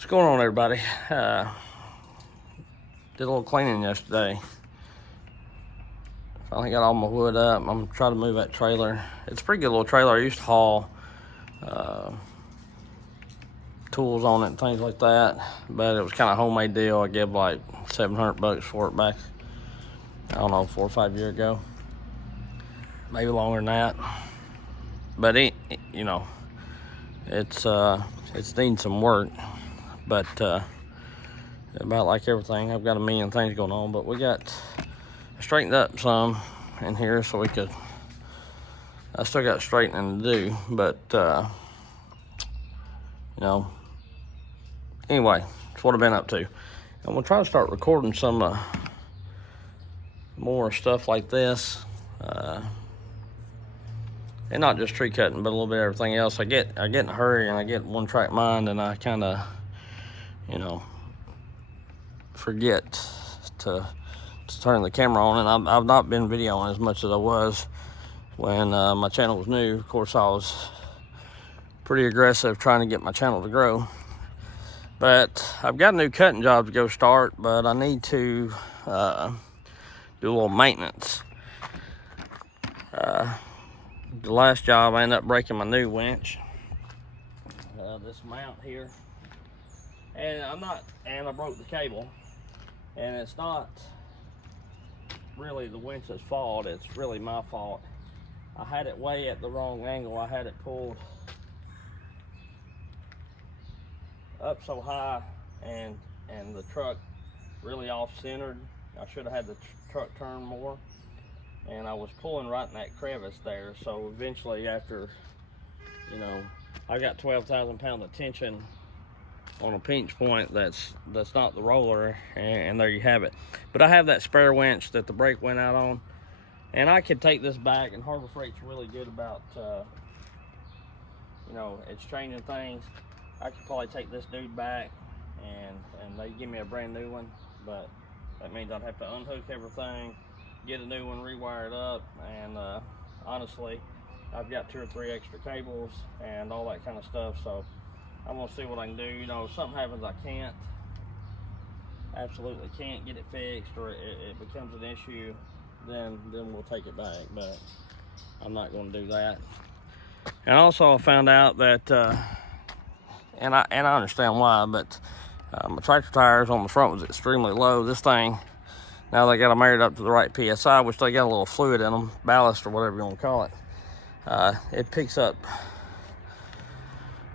What's going on, everybody? Did a little cleaning yesterday. Finally got all my wood up. I'm trying to move that trailer. It's a pretty good little trailer. I used to haul tools on it and things like that, but it was kind of a homemade deal. I gave like $700 for it back, I don't know, 4 or 5 years ago, maybe longer than that. But it's needing some work. But about like everything, I've got a million things going on. But we got straightened up some in here, so I still got straightening to do. But anyway, that's what I've been up to. I'm gonna try to start recording some more stuff like this, and not just tree cutting, but a little bit of everything else. I get in a hurry and I get one track mind, and I kind of forget to turn the camera on. And I've not been videoing as much as I was when my channel was new. Of course, I was pretty aggressive trying to get my channel to grow. But I've got a new cutting job to go start, but I need to do a little maintenance. The last job, I ended up breaking my new winch, this mount here, and I broke the cable. And it's not really the winch's fault, it's really my fault. I had it way at the wrong angle. I had it pulled up so high and the truck really off-centered. I should have had the truck turn more, and I was pulling right in that crevice there. So eventually, after I got 12,000 pounds of tension on a pinch point that's not the roller, and there you have it. But I have that spare winch that the brake went out on, and I could take this back, and Harbor Freight's really good about it's changing things. I could probably take this dude back and they give me a brand new one, but that means I'd have to unhook everything, get a new one, rewire it up, and honestly, I've got 2 or 3 extra cables and all that kind of stuff. So I'm gonna see what I can do. If something happens, I absolutely can't get it fixed, or it becomes an issue, then we'll take it back. But I'm not going to do that. And also, I found out that, and I understand why, but my tractor tires on the front was extremely low. This thing, now they got them aired up to the right PSI, which they got a little fluid in them, ballast or whatever you want to call it. It picks up,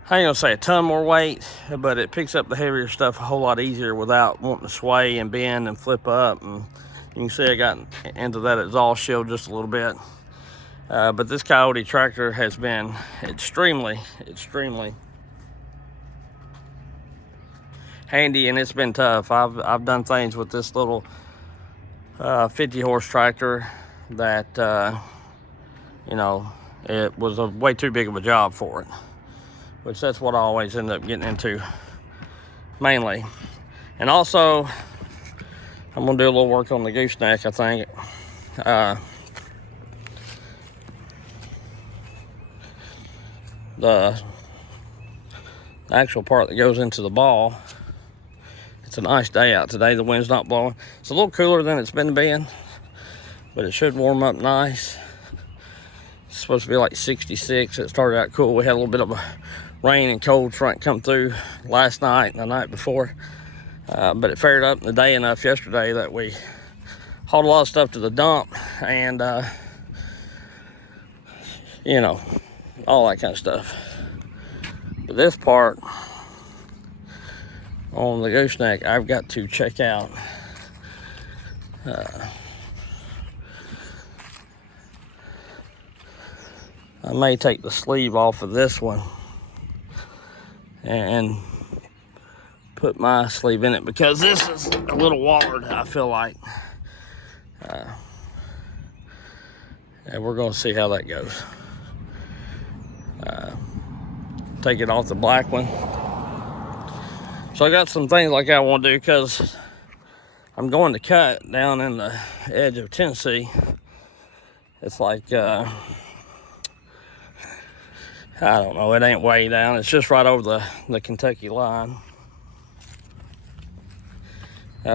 I ain't gonna say a ton more weight, but it picks up the heavier stuff a whole lot easier without wanting to sway and bend and flip up. And you can see I got into that exhaust shield just a little bit. But this Coyote tractor has been extremely handy, and it's been tough. I've done things with this little 50 horse tractor that it was way too big of a job for it, which that's what I always end up getting into mainly. And also, I'm gonna do a little work on the gooseneck, I think. The actual part that goes into the ball. It's a nice day out today. The wind's not blowing. It's a little cooler than it's been being, but it should warm up nice. It's supposed to be like 66. It started out cool. We had a little bit of a rain and cold front come through last night and the night before, but it fared up in the day enough yesterday that we hauled a lot of stuff to the dump, and all that kind of stuff. But this part on the gooseneck, I've got to check out. I may take the sleeve off of this one and put my sleeve in it, because this is a little watered, I feel like. And we're going to see how that goes. Take it off the black one. So I got some things like I want to do, because I'm going to cut down in the edge of Tennessee. It's like I don't know, it ain't way down. It's just right over the Kentucky line.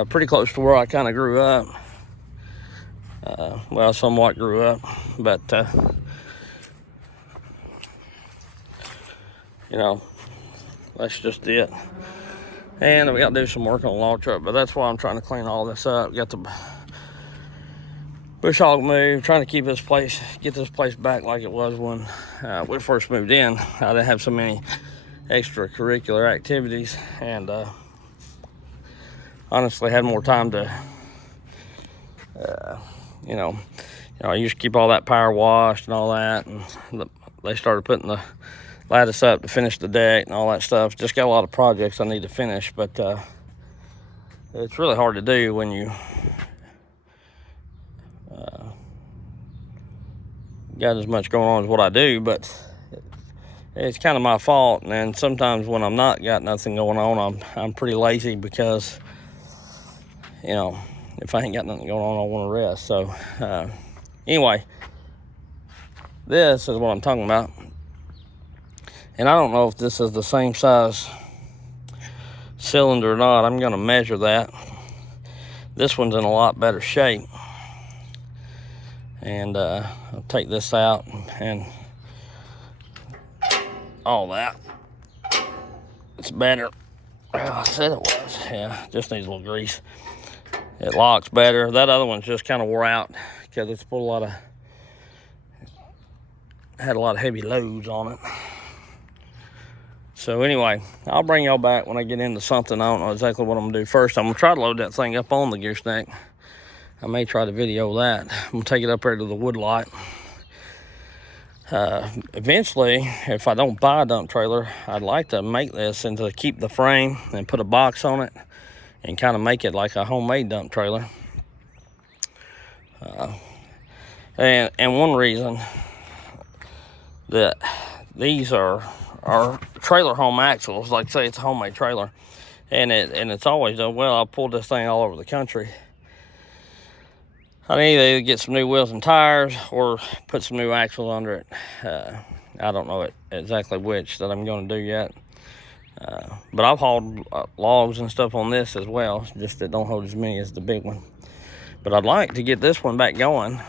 pretty close to where I kind of grew up. Well, somewhat grew up, but you know, that's just it. And we got to do some work on the log truck, but that's why I'm trying to clean all this up. Got the bush hog moved, trying to keep this place, get this place back like it was when we first moved in. I didn't have so many extracurricular activities, and honestly had more time to, I used to keep all that power washed and all that, and they started putting the lattice up to finish the deck and all that stuff. Just got a lot of projects I need to finish, but it's really hard to do when you got as much going on as what I do, but it's kind of my fault. And then sometimes when I'm not got nothing going on, I'm pretty lazy because, if I ain't got nothing going on, I want to rest. So anyway, this is what I'm talking about. And I don't know if this is the same size cylinder or not. I'm going to measure that. This one's in a lot better shape. And I'll take this out and all that. It's better. Well, I said it was. Yeah, just needs a little grease. It locks better. That other one's just kind of wore out because it's put had a lot of heavy loads on it. So anyway, I'll bring y'all back when I get into something. I don't know exactly what I'm gonna do first. I'm gonna try to load that thing up on the gooseneck. I may try to video that. I'm gonna take it up there to the wood lot. Eventually, if I don't buy a dump trailer, I'd like to make this into keep the frame and put a box on it and kind of make it like a homemade dump trailer. And one reason that these are trailer home axles, like say it's a homemade trailer, and it's always done well. I pulled this thing all over the country. I need to either get some new wheels and tires or put some new axles under it. I don't know exactly which that I'm going to do yet. But I've hauled logs and stuff on this as well, just that don't hold as many as the big one. But I'd like to get this one back going.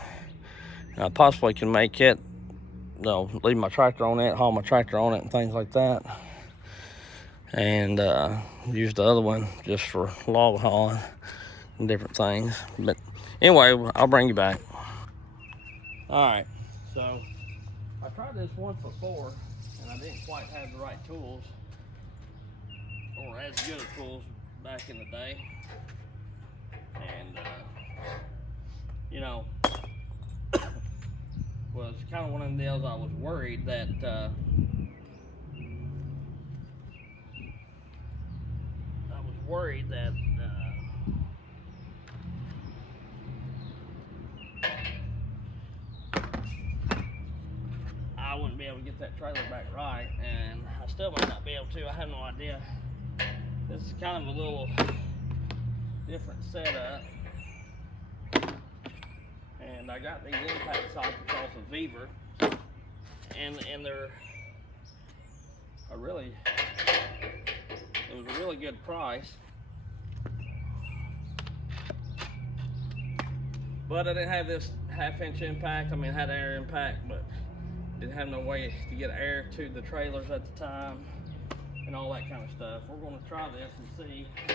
I possibly can make it, leave my tractor on it, haul my tractor on it and things like that. And use the other one just for log hauling and different things. But anyway, I'll bring you back. All right, so I tried this once before and I didn't quite have the right tools or as good of tools back in the day. And was kind of one of them deals. I was worried that I wouldn't be able to get that trailer back right, and I still might not be able to. I have no idea. This is kind of a little different setup. And I got these impact sockets off of Beaver, and they're it was a really good price. But I didn't have this 1/2-inch impact. I mean, I had air impact, but didn't have no way to get air to the trailers at the time and all that kind of stuff. We're going to try this and see. I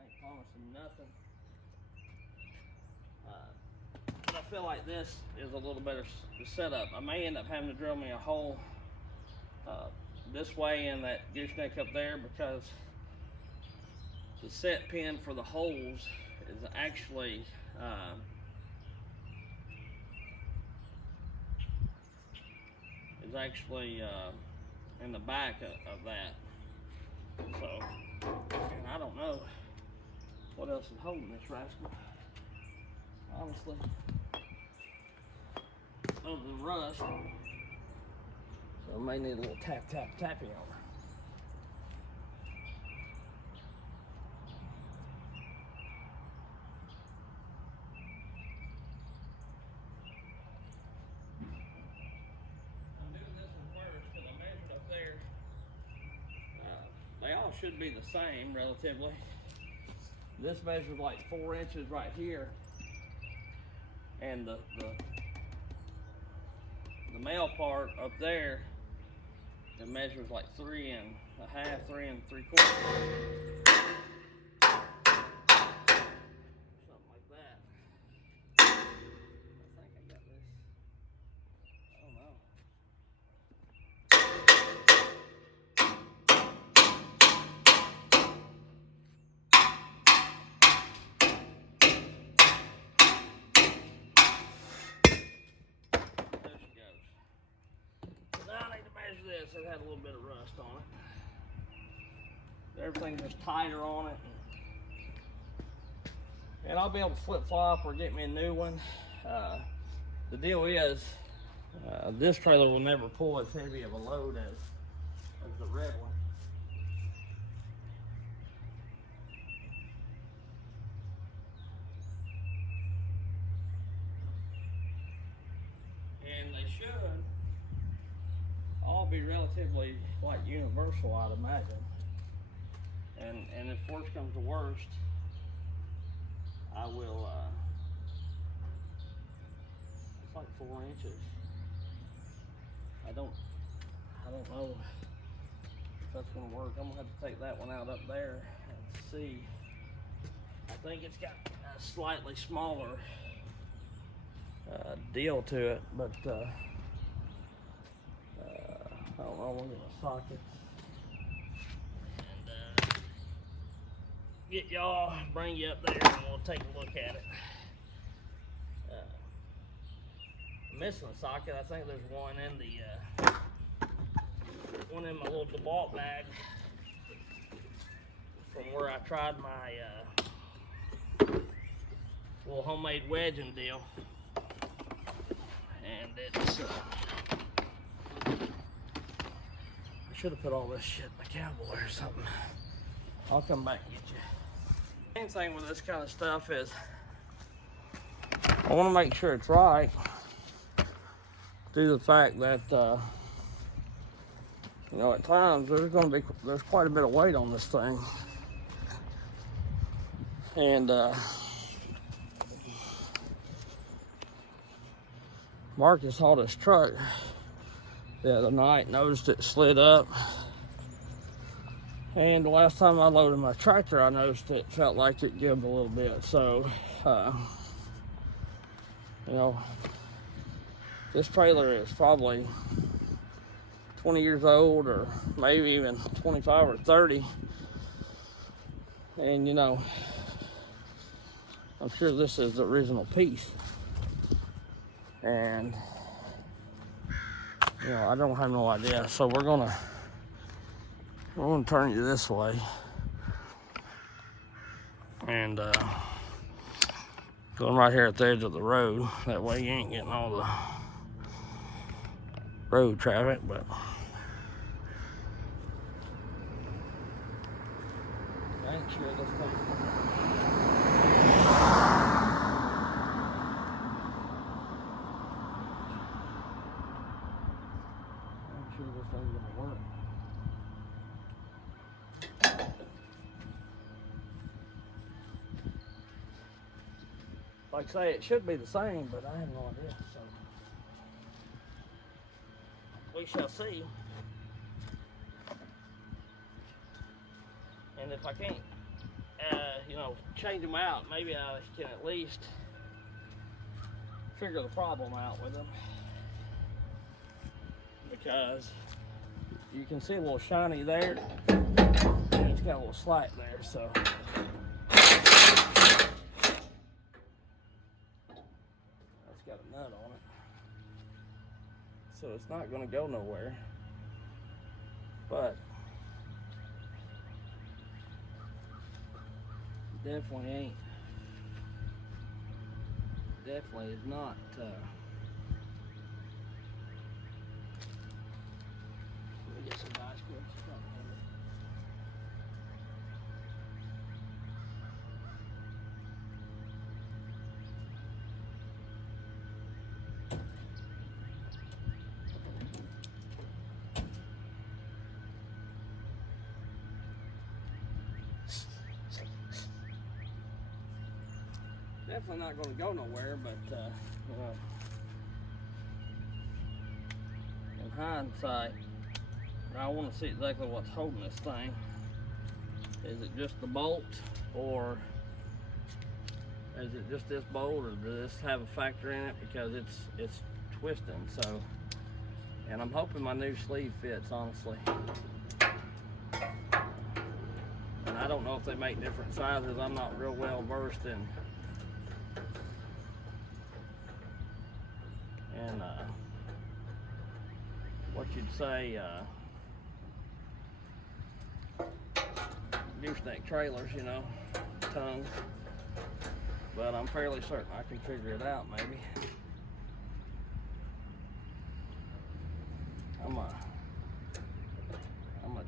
ain't promising nothing. But I feel like this is a little better setup. I may end up having to drill me a hole this way in that gooseneck up there, because the set pin for the holes is actually in the back of that. So, and I don't know what else is holding this rascal, honestly, other than rust. So I may need a little tappy on her. all should be the same relatively. This measures like 4 inches right here, and the male part up there, it measures like 3.5, 3 3/4. Something like that. I think I got this. I don't know. There she goes. So now I need to measure this. It had a little bit of rust on it. Everything's just tighter on it. And I'll be able to flip-flop or get me a new one. The deal is, this trailer will never pull as heavy of a load as the red one. And they should all be relatively like universal, I'd imagine. And if worst comes to worst, I will, it's like 4 inches. I don't know if that's gonna work. I'm gonna have to take that one out up there and see. I think it's got a slightly smaller deal to it, but I don't know, I'm gonna get a socket and get y'all, bring you up there, and we'll take a look at it. I'm missing a socket. I think there's one in my little DeWalt bag from where I tried my little homemade wedging deal, and it's I should have put all this shit in my cowboy or something. I'll come back and get you. The main thing with this kind of stuff is I want to make sure it's right, due to the fact that you know, at times there's quite a bit of weight on this thing, and Marcus hauled his truck the other night, noticed it slid up, and the last time I loaded my tractor, I noticed it felt like it gave a little bit. So you know, this trailer is probably 20 years old, or maybe even 25 or 30, and you know, I'm sure this is the original piece, and you know, I don't have no idea. So we're gonna turn you this way, and going right here at the edge of the road. That way you ain't getting all the road traffic, but I ain't sure this thing. This thing's gonna work. Like I say, it should be the same, but I have no idea, so we shall see. And if I can't, you know, change them out, maybe I can at least figure the problem out with them. Because you can see a little shiny there, and it's got a little slack there, so that's got a nut on it, so it's not going to go nowhere. But definitely is not let me get some ice cream. Definitely not going to go nowhere, but you know, in hindsight, I want to see exactly what's holding this thing. Is it just the bolt, or is it just this bolt, or does this have a factor in it? Because it's twisting. So, and I'm hoping my new sleeve fits, honestly. And I don't know if they make different sizes. I'm not real well versed in what you'd say gooseneck trailers, you know, tongues. But I'm fairly certain I can figure it out, maybe. I'm a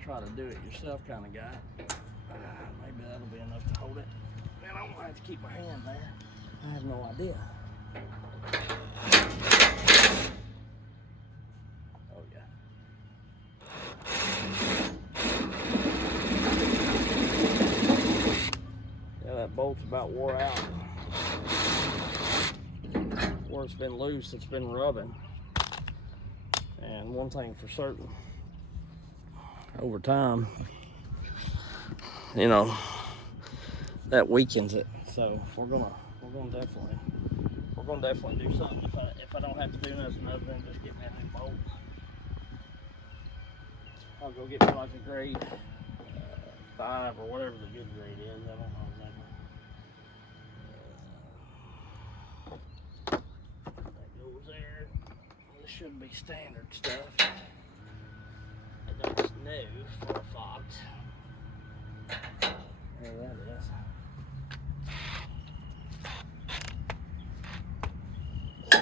try to do it yourself kind of guy. Maybe that'll be enough to hold it. Man, I won't have to keep my hand there. I have no idea. Oh yeah. Yeah, that bolt's about wore out. Where it's been loose, it's been rubbing. And one thing for certain, over time, you know, that weakens it. So we're gonna definitely do something. If I don't have to do nothing other than just get me a new bolt, I'll go get me like a grade 5 or whatever the good grade is. I don't know exactly. That goes there. This should be standard stuff. That's new for a Fox. There that is.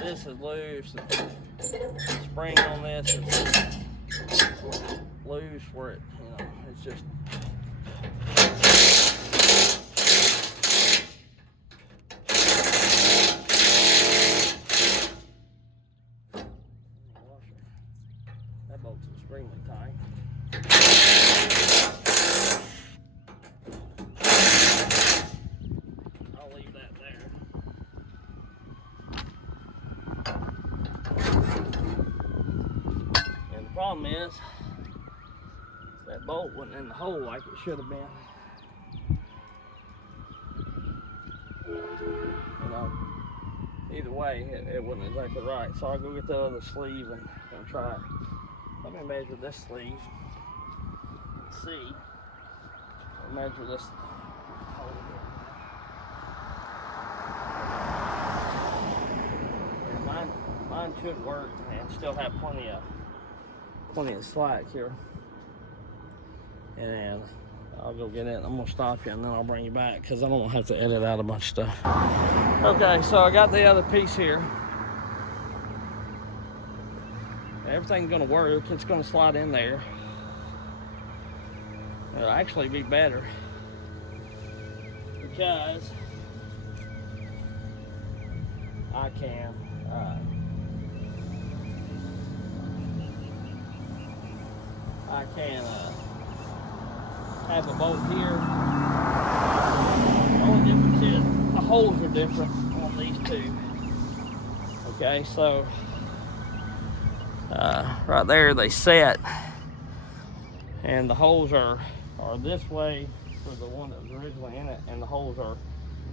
This is loose. The spring on this is loose where it, you know, it's just. That bolt's extremely tight. I'll leave that there. And the problem is that bolt wasn't in the hole like it should have been. You know, either way, it wasn't exactly right. So I'll go get the other sleeve and try it. Let me measure this sleeve and see. I'll measure this hole here. And mine should work and still have plenty of slack here. And I'll go get it. I'm gonna stop you and then I'll bring you back because I don't have to edit out a bunch of stuff. Okay, so I got the other piece here. Everything's gonna work. It's gonna slide in there. It'll actually be better because I can have a bolt here. The only difference is the holes are different on these two. Okay, so right there they set, and the holes are this way for the one that was originally in it, and the holes are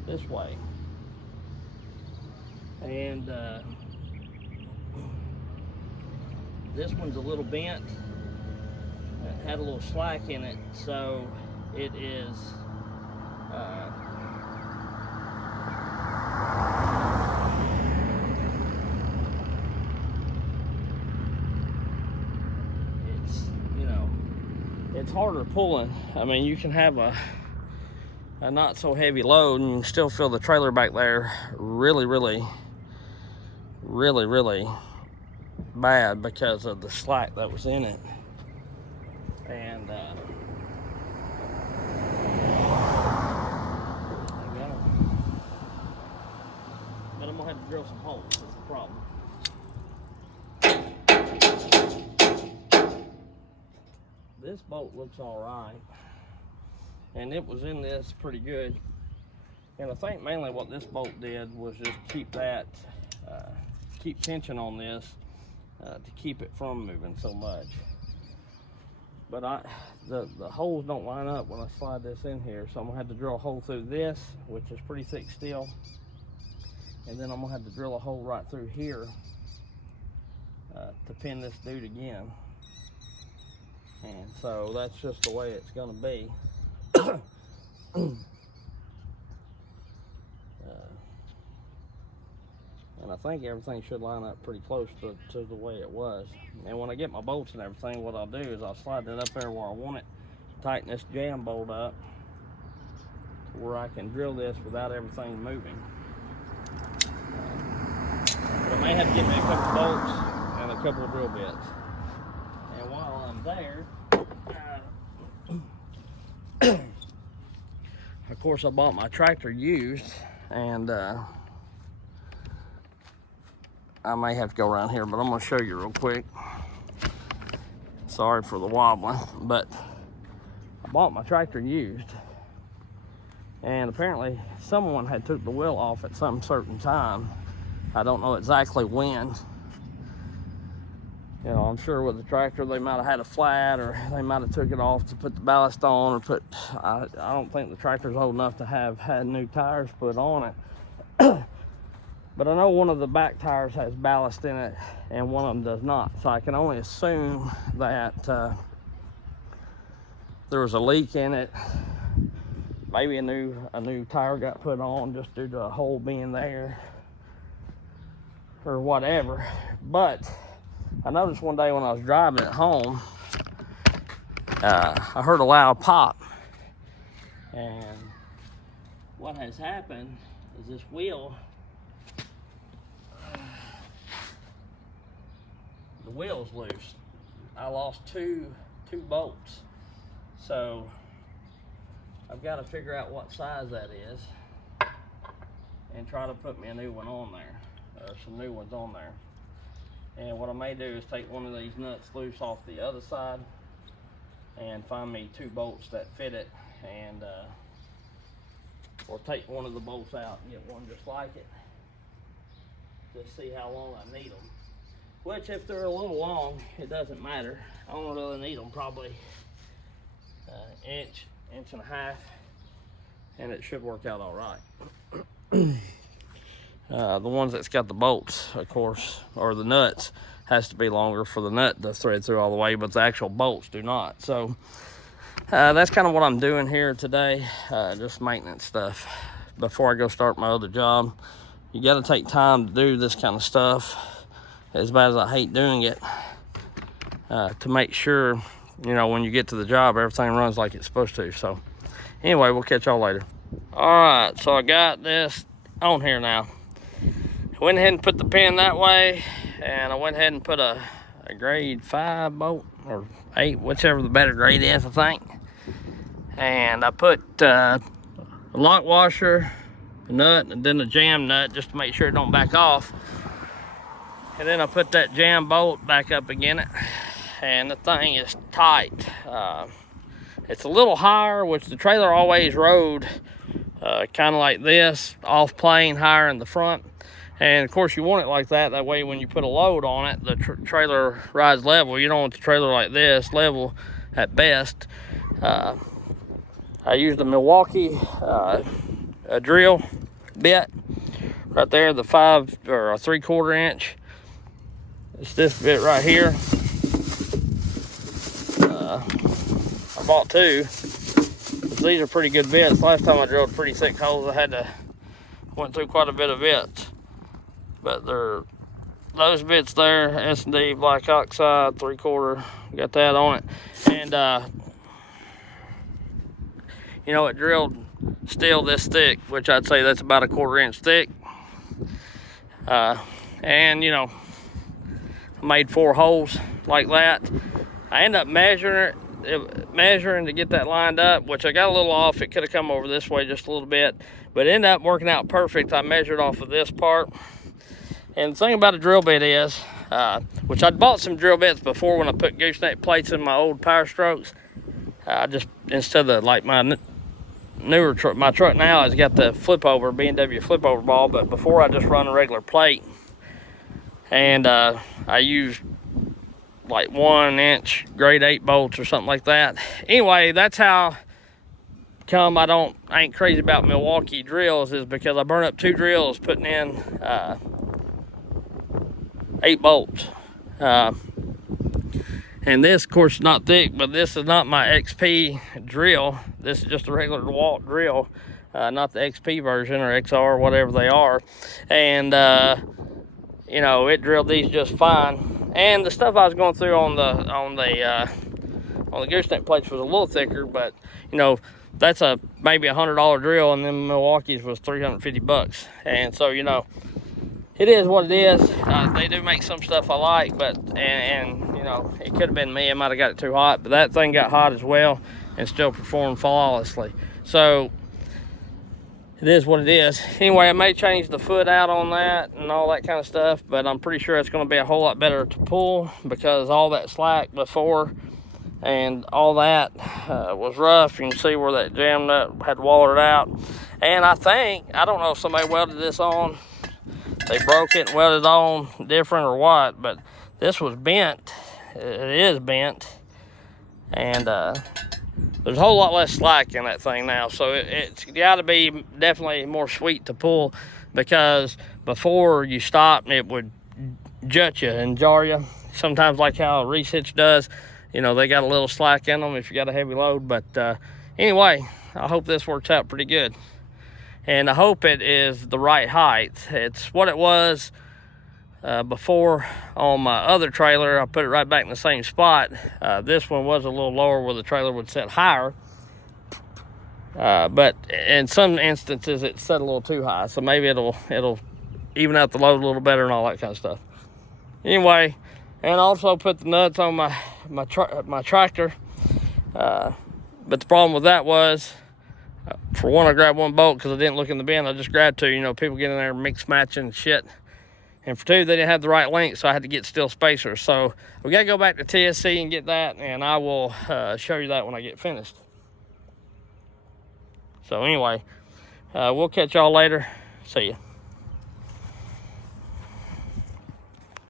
this way. And this one's a little bent. It had a little slack in it, so it is it's harder pulling. I mean, you can have a not so heavy load and you can still feel the trailer back there really bad because of the slack that was in it. And but I'm gonna have to drill some holes. That's the problem. This bolt looks all right, and it was in this pretty good. And I think mainly what this bolt did was just keep that, keep tension on this to keep it from moving so much. But the holes don't line up when I slide this in here, so I'm gonna have to drill a hole through this, which is pretty thick steel, and then I'm gonna have to drill a hole right through here to pin this dude again. And so that's just the way it's gonna be. And I think everything should line up pretty close to the way it was. And when I get my bolts and everything, what I'll do is I'll slide that up there where I want it, tighten this jam bolt up to where I can drill this without everything moving. But I may have to get me a couple bolts and a couple of drill bits. And while I'm there, of course I bought my tractor used, and I may have to go around here, but I'm gonna show you real quick. Sorry for the wobbling, but I bought my tractor used, and apparently someone had took the wheel off at some certain time. I don't know exactly when. You know, I'm sure with the tractor they might have had a flat, or they might have took it off to put the ballast on, or put, I don't think the tractor's old enough to have had new tires put on it. But I know one of the back tires has ballast in it and one of them does not. So I can only assume that there was a leak in it. Maybe a new tire got put on just due to a hole being there or whatever. But I noticed one day when I was driving at home, I heard a loud pop. And what has happened is this wheel, the wheel's loose. I lost two bolts. So I've got to figure out what size that is and try to put me a new one on there, or some new ones on there. And what I may do is take one of these nuts loose off the other side and find me 2 bolts that fit it, and or take one of the bolts out and get one just like it. Just see how long I need them. Which, if they're a little long, it doesn't matter. I don't really need them, probably inch and a half, and it should work out all right. The ones that's got the bolts, of course, or the nuts, has to be longer for the nut to thread through all the way, but the actual bolts do not. So that's kind of what I'm doing here today, just maintenance stuff before I go start my other job. You got to take time to do this kind of stuff, as bad as I hate doing it, to make sure, you know, when you get to the job, everything runs like it's supposed to. So anyway, we'll catch y'all later. All right, so I got this on here now. I went ahead and put the pin that way, and I went ahead and put a grade 5 bolt, or 8, whichever the better grade is, I think. And I put a lock washer, a nut, and then a jam nut just to make sure it don't back off. And then I put that jam bolt back up again it, and the thing is tight. It's a little higher, which the trailer always rode kind of like this, off plane, higher in the front. And of course you want it like that, that way when you put a load on it, the trailer rides level. You don't want the trailer like this, level at best. I used a Milwaukee a drill bit right there, the 5 or a 3/4 inch. It's this bit right here. I bought 2. These are pretty good bits. Last time I drilled pretty thick holes, I went through quite a bit of bits. But they're those bits there, S&D black oxide 3/4. Got that on it, and you know, it drilled steel this thick, which I'd say that's about a 1/4 inch thick. And you know, I made 4 holes like that. I ended up measuring to get that lined up, which I got a little off. It could have come over this way just a little bit, but it ended up working out perfect. I measured off of this part. And the thing about a drill bit is, which I'd bought some drill bits before when I put gooseneck plates in my old Power Strokes. I just, instead of like my newer truck. My truck now has got the flip over, B&W flip over ball, but before I just run a regular plate, and I used like 1-inch grade 8 bolts or something like that. Anyway, that's how come I ain't crazy about Milwaukee drills, is because I burned up 2 drills putting in 8 bolts. And this, of course, is not thick, but this is not my XP drill. This is just a regular DeWalt drill, not the XP version or XR, whatever they are. And you know, it drilled these just fine. And the stuff I was going through on the gooseneck plates was a little thicker, but you know, that's maybe $100 drill, and then Milwaukee's was $350. And so, you know, it is what it is. They do make some stuff I like, but and you know, it could have been me. I might have got it too hot, but that thing got hot as well and still performed flawlessly. So it is what it is. Anyway, I may change the foot out on that and all that kind of stuff, but I'm pretty sure it's going to be a whole lot better to pull, because all that slack before and all that was rough. You can see where that jam nut had wallered out. And I don't know if somebody welded this on. They broke it and welded it on different or what, but this was bent. It is bent. And there's a whole lot less slack in that thing now. So it's got to be definitely more sweet to pull, because before you stop, it would jut you and jar you. Sometimes like how a Reese hitch does. You know, they got a little slack in them if you got a heavy load. But anyway, I hope this works out pretty good. And I hope it is the right height. It's what it was before on my other trailer. I put it right back in the same spot. This one was a little lower where the trailer would sit higher. But in some instances, it set a little too high. So maybe it'll even out the load a little better and all that kind of stuff. Anyway, and also put the nuts on my tractor. But the problem with that was, for one, I grabbed 1 bolt because I didn't look in the bin. I just grabbed 2. You know, people get in there mix matching shit. And for 2, they didn't have the right length, so I had to get steel spacers. So we got to go back to TSC and get that, and I will show you that when I get finished. So anyway, we'll catch y'all later. See ya.